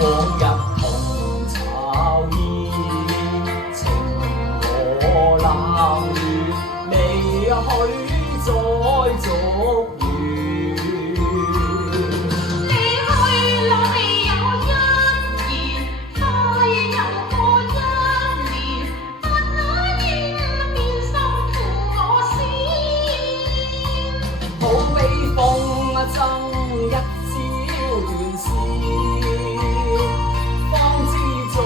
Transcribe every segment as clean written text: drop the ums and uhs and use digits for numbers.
往日同巢燕，情何冷暖，未許再續緣。你去來有一年，快又過一年，不可應面心負我先。好比風箏一朝斷線，方知種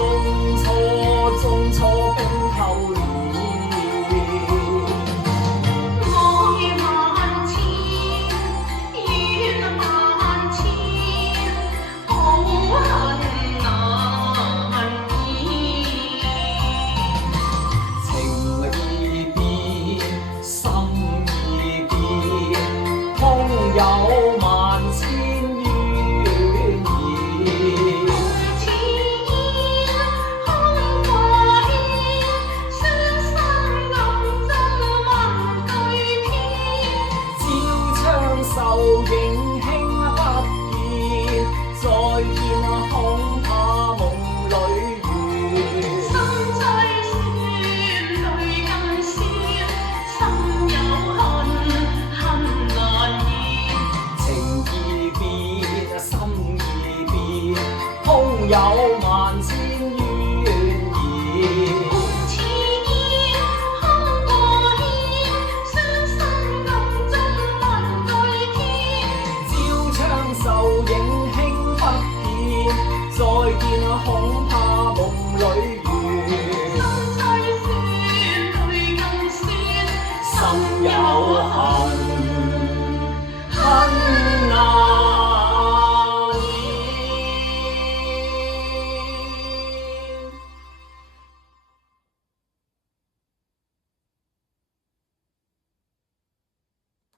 錯冰透臉。愛萬千，怨萬千，好恨難言。情意變，心意變，空有萬千怨言。似煙，空過煙，傷心暗中問句天。朝窗繡影輕不見，再見恐怕夢裏緣。心追雪，淚更消，心有恨，恨難言。情意變，心意變，空有萬